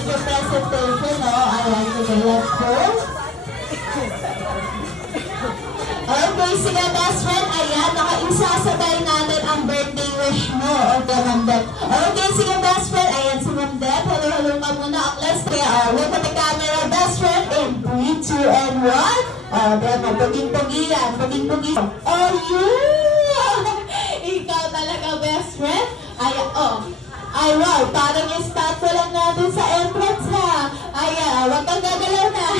with your presentation, no? Ayan, sige, let's go. Okay, sige, best friend. Ayan, nakaisasabay natin ang birthday wish mo. Okay, Ma'am Deb. Okay, sige, best friend. Ayan, si Ma'am Deb. Hello ka muna. Let's go. Look at the camera, best friend. In 3, 2, and 1. Deb, paging-pugi yan. Paging-pugi. Oh, yeah! Ikaw talaga, best friend. Ayan, ay, wow, parang yung statue lang natin sa entrance, ha? Ayan, wag kang gagalaw na.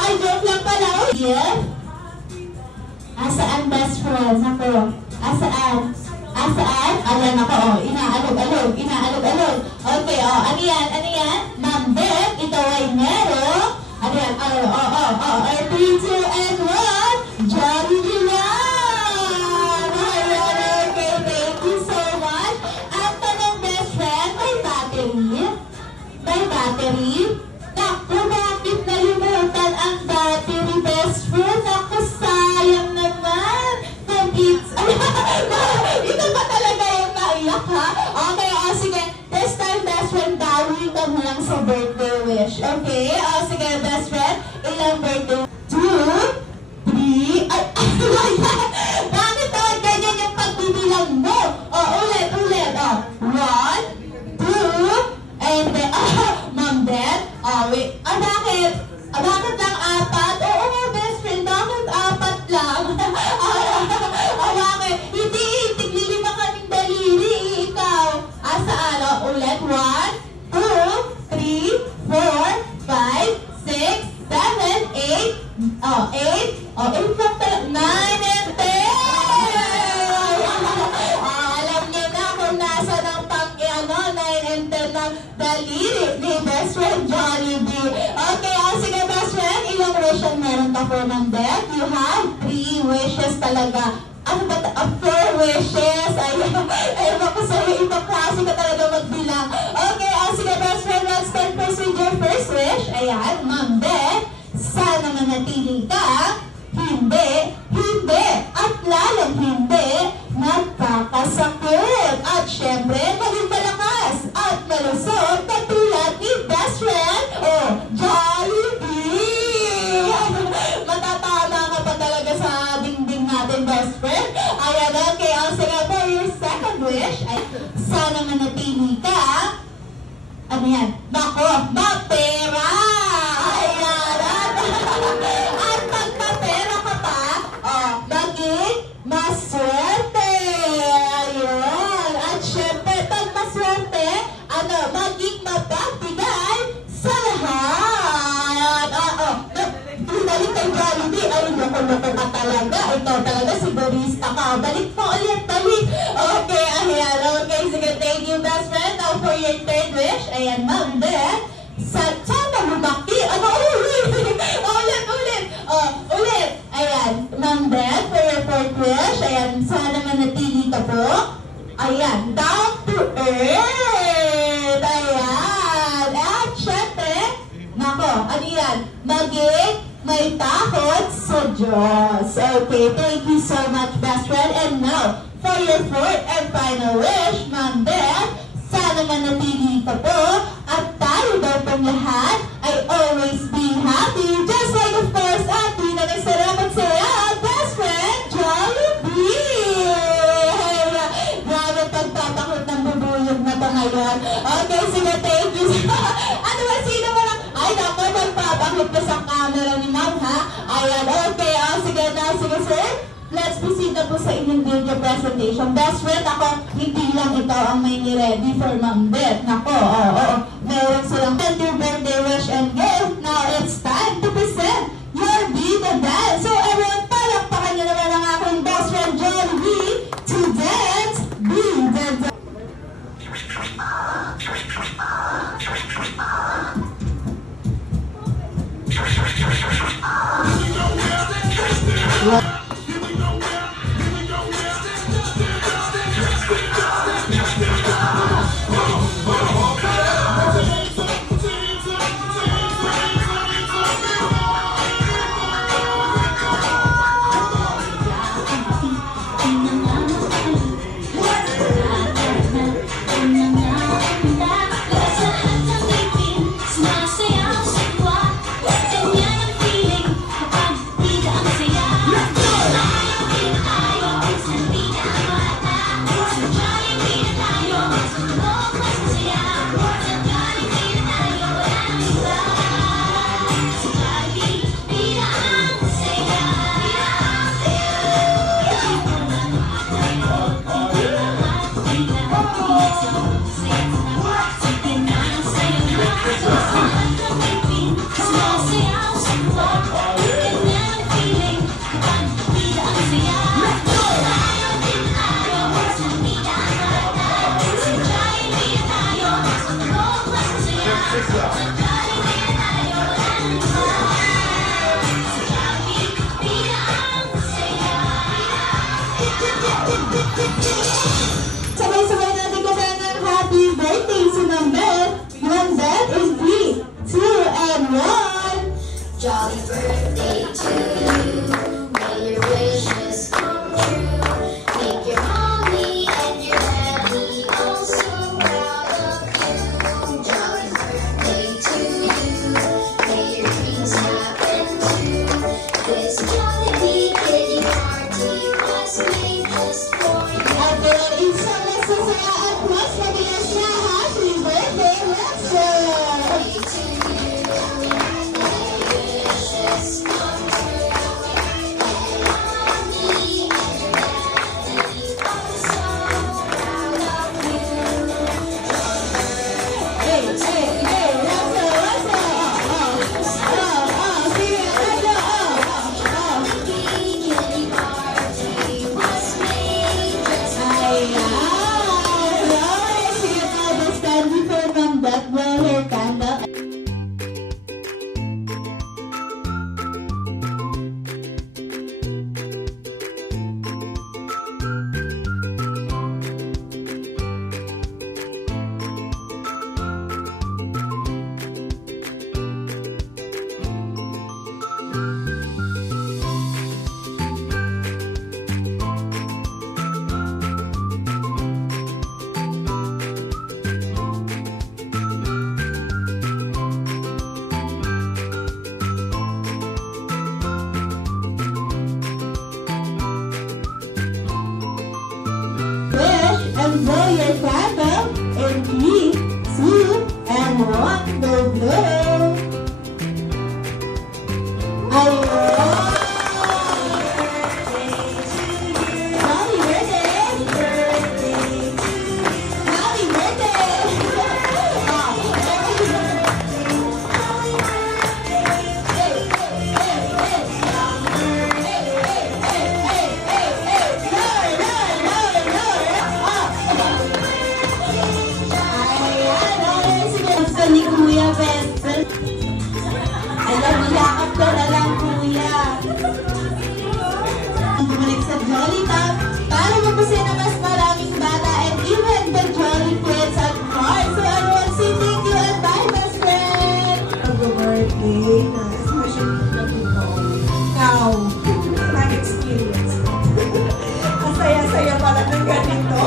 Ay, joke lang pala. Oh, yeah. Asaan, best friend? Ako. Asaan? Asaan? Ayan ako, inaalog-alog. Okay, ano yan? Ma'am Beth, ikaw ay meron. Ano yan? 3, 2, and 1. Jollibee yan! Ayan, okay, thank you so much. Ang tanong, best friend, may battery? May battery? Naku, bakit nalimutan ang battery, best friend? Naku, sayang naman. Ito ba talaga yung naiyak, ha? Okay, sige. This time, best friend, dawin ka mo lang sa birthday wish. Okay? Sige, best friend. Ilang birthday? 2, 3, bakit daw ganyan yung pagbibilang mo? Ulit. 1, 2, and then, Ma'am Deb, wait. Bakit? Bakit lang 4? Oo nga, best friend, bakit 4 lang? Bakit? Hindi, tiglilima kaming daliri, ikaw. Saan? Ulit, 1, 2, 3, 4, 5, 6, 7, 8, 8 lang talaga, 9 and 10! Alam niyo na kung nasa ng 9 and 10 ng daliri ni best friend Jollibee. Okay, sige best friend, ilang wish ang meron ka for Ma'am Deb? You have 3 wishes talaga. Ano ba? 4 wishes. Ayun ako sa'yo, ibang klase ka talaga magbilang. Okay, sige best friend, let's start first with your first wish. Ayan, Ma'am Deb, sana manatili ka, hindi, at lalong hindi, magkakasakit. At syempre, maging malakas at malusog katulad ni best friend, Jollibee. Matatama ka pa talaga sa dingding natin, best friend. Ayan, okay. Sige, for your second wish, ay sana manatili ka. Ano yan? Nako, mapera! Ayan, at pagpapera ka pa, maging maswerte. Ayun. At syempre, pag maswerte, maging mapagbigay sa lahat. Balik kay Jollibee. Ay, loko-loko ka talaga. Ikaw talaga, si barista ka. Balik pa ulit, balik. Okay, ayan. Okay, sige, thank you, best friend. Now, for your third wish, ayan, Ma'am Beth, sana lumaki. Ulit. Ayan, Ma'am Beth, for your fourth wish, ayan, sana manatili ka po. Ayan, down to earth. Ayan. At syempre, nako, ano yan? Maging may takot sa Diyos. Okay, thank you so much, best friend. And now, for your fourth and final wish, Ma'am Beth, sana manatili ka po at tayo daw pong lahat ay always be happy. Just like, of course, happy na nagsarapat sa'yo, best friend, Jollibee! Grabe pagtatakot ng bubuyog na ito ngayon. Okay, sige, thank you. Ano ba, sino mo lang? Ay, naku, magpapakot ka sa camera ni Ma'am, ha? Ayan, okay, sige na, sige, sir. Let's proceed na po sa inyong video presentation. Best friend, ako, hindi lang ikaw ang may ni-ready for Ma'am Beth. Nako, meron silang your birthday wish and gift. Now, it's time to present your Vida Dance. So, everyone, palakpakan nyo naman ang aking best friend, Jollibee, to dance Vida Dance. Sabay-sabay natin ko ng happy birthday si Ma'am Beth. Ma'am Beth is 3, 2, and 1. Jolly birthday to you. May your wishes come true. Make your mommy and your daddy all so proud of you. Jolly birthday to you. May your dreams happen too. This jolly kitty party was made just for you. At there is so masasaya at mas mabilis na happy birthday lecture. To you, may your wishes come true. And mommy and your daddy are so proud of you. Hey, hey, hey, what's up? Sige, Kitty party was made just ayan. Right. Sige, stand before Ma'am Beth, blow her candle. Wish and blow your candle in 3, 2, and 1. Go blow. Ayun. Happy birthday. Happy birthday. Ni Kuya Vincent. Alam, niyakap ko na lang, Kuya. Bumalik sa Jolly Top para mabusin na mas maraming bata and even the Jolly Kids at heart. So everyone say thank you and bye, best friend! Mag-birthday na especially na dito. Now, na-experience. Masaya-saya pala ng ganito.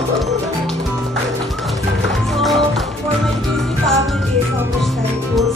So, for my busy family, so much time po